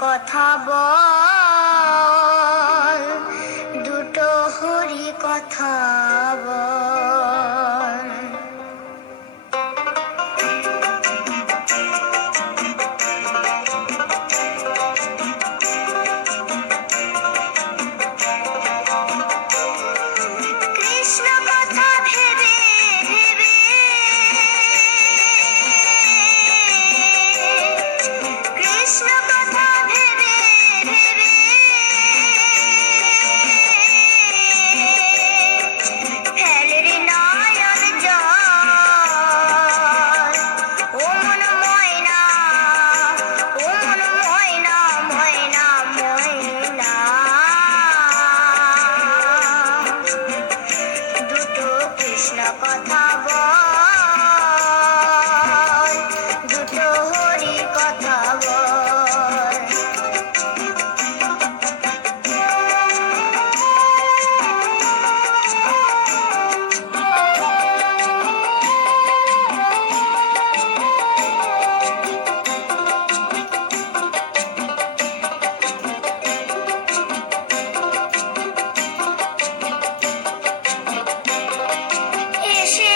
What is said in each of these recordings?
কথা বল, দুটো হরি কথা বল। কৃষ্ণ কথা ভেবে ভেবে, কৃষ্ণ কথা ভেবে ভেবে ফেলেরি নয়ন জল। ও মন ময়না, ও মন ময়না, ময়না ময়না। দুটো কৃষ্ণ কথা বল, দুটো হরি কথা বল। এসে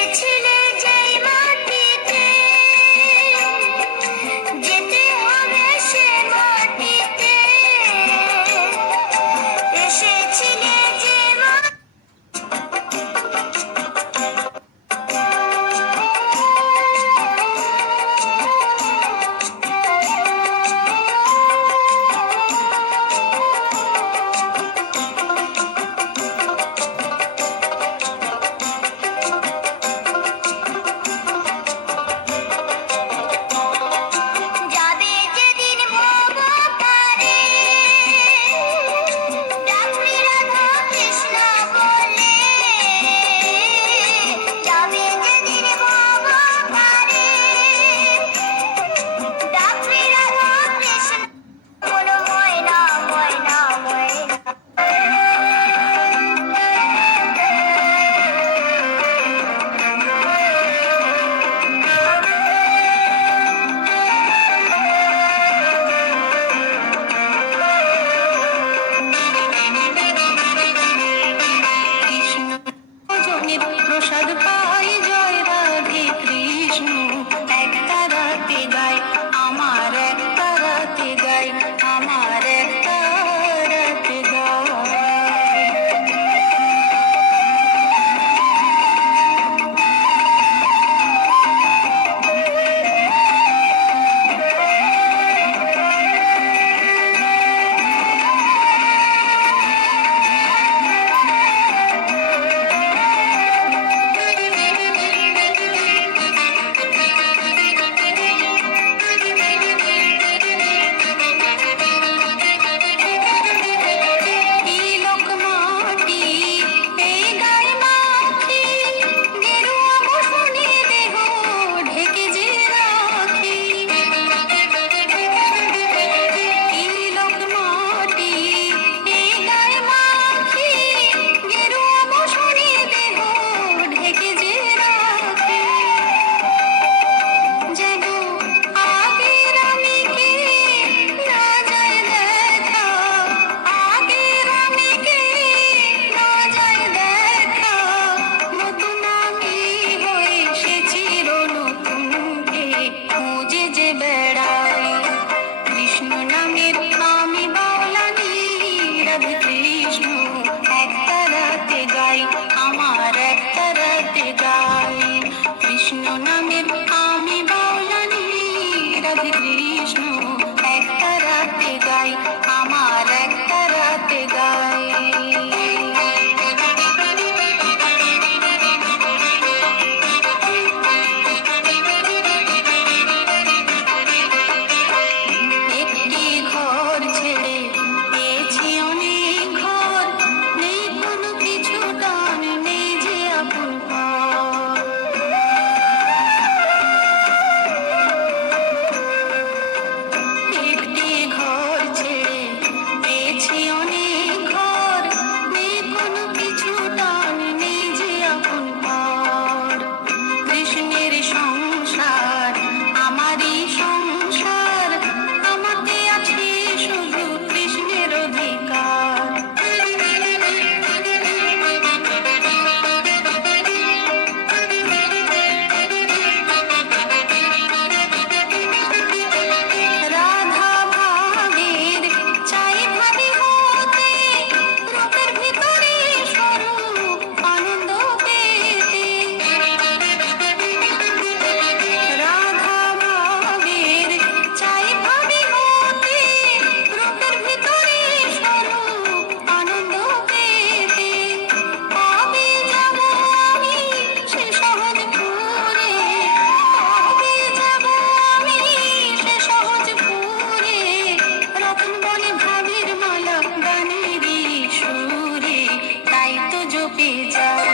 ছুটে যায়।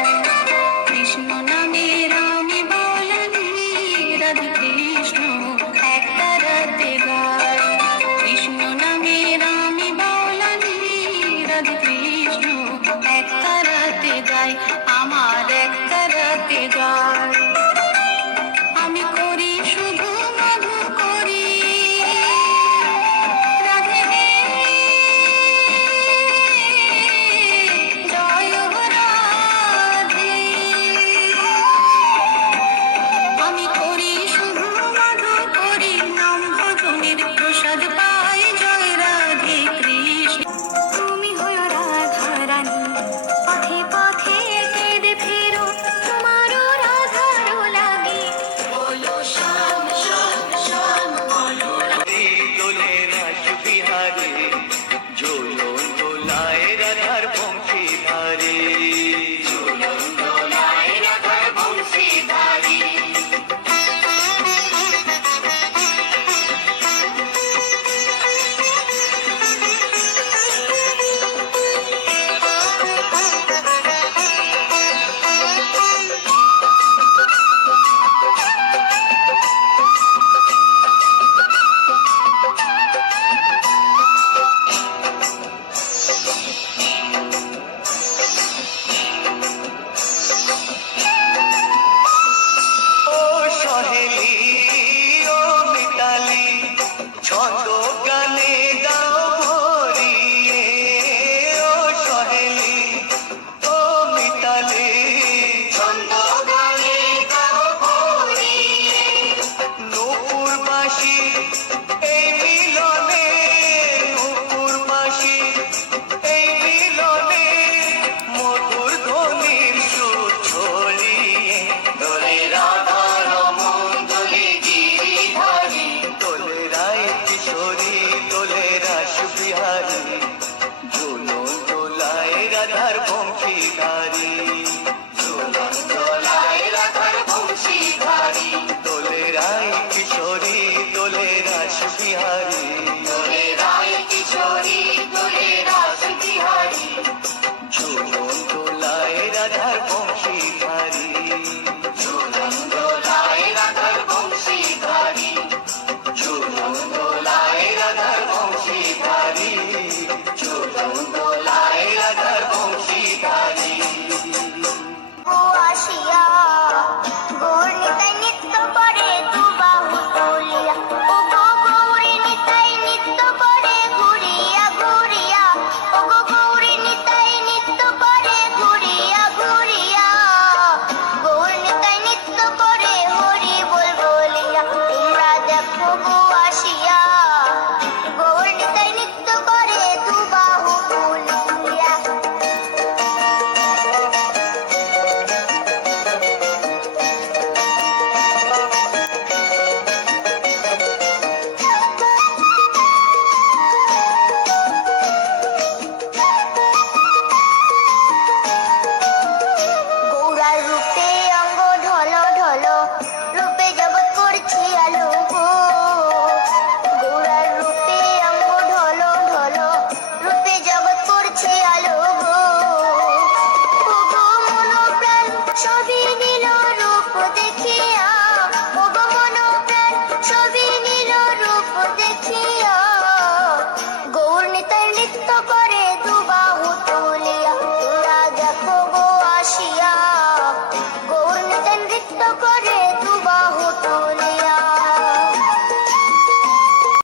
কৃষ্ণ নামের আমি বাউলানি, রাধে কৃষ্ণ এক তারাতে গায়। কৃষ্ণ নামের আমি বাউলানি, রাধে কৃষ্ণ এক তারাতে গায়, আমার এক তারাতে গায়। আমি করি শুধু মধু করি, রাধে হে জয় রাধে। আমি করি শুধু মধু করি, নাম ভজনের প্রসাদ পাই, জয় রাধে কৃষ্ণ। তুমি হও রাধা রানী, পথে পথে কেঁদে ফেরো, তোমারও রাধারও লাগে। বলো শ্যাম শ্যাম শ্যাম, বলো দোলে রাস বিহারে, ঝোলন দোলায় রাধার বংশীধারে। দোলায় রাধার বংশীধারী। ও সহেলি, ও মিতালি, ছন্দ গানে গাও ভরিয়ে। ও সহেলি, ও মিতালি, ছন্দ গানে গাও ভরিয়ে। নূপুর বাঁশি এই মিলনে, নূপুর বাঁশি এই মিলনে, মধুর ধ্বনির সুর ছড়িয়ে। দোলে রাধা রমন, দোলে গিরিধারী। দোলে রায় কিশোরী, দোলে রাস বিহারী, ঝুলন দোলায় রাধার বংশীধারী। ঝুলন দোলায় রাধার বংশীধারী। দোলে রায় কিশোরী, দোলে রাস বিহারী, দোলে রায় কিশোরী, দোলে রাস বিহারী। ঝুলন দোলায় রাধার